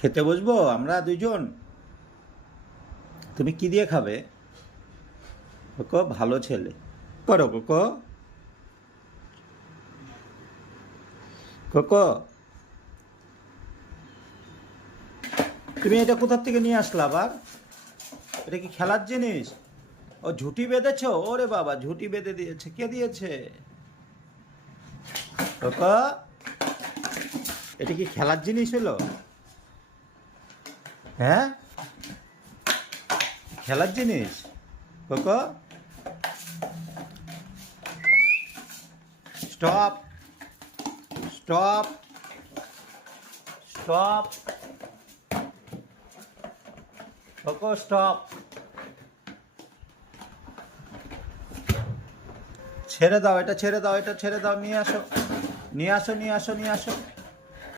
খেতে বসবো আমরা দুজন। তুমি কি দিয়ে খাবে? কোকো ভালো ছেলে। করো কোকো। কোকো, তুমি এটা কোথার থেকে নিয়ে আসলা আবার? এটা কি খেলার জিনিস? ও ঝুঁটি বেঁধেছ? ওরে বাবা, ঝুঁটি বেঁধে দিয়েছে। কে দিয়েছে? কোকো, এটা কি খেলার জিনিস হলো? হ্যাঁ, খেলার জিনিস। Cocoa, stop, stop, stop. Cocoa stop. ছেড়ে দাও, এটা ছেড়ে দাও, এটা ছেড়ে দাও। নিয়ে আসো, নিয়ে আসো, নিয়ে আসো, নিয়ে আসো।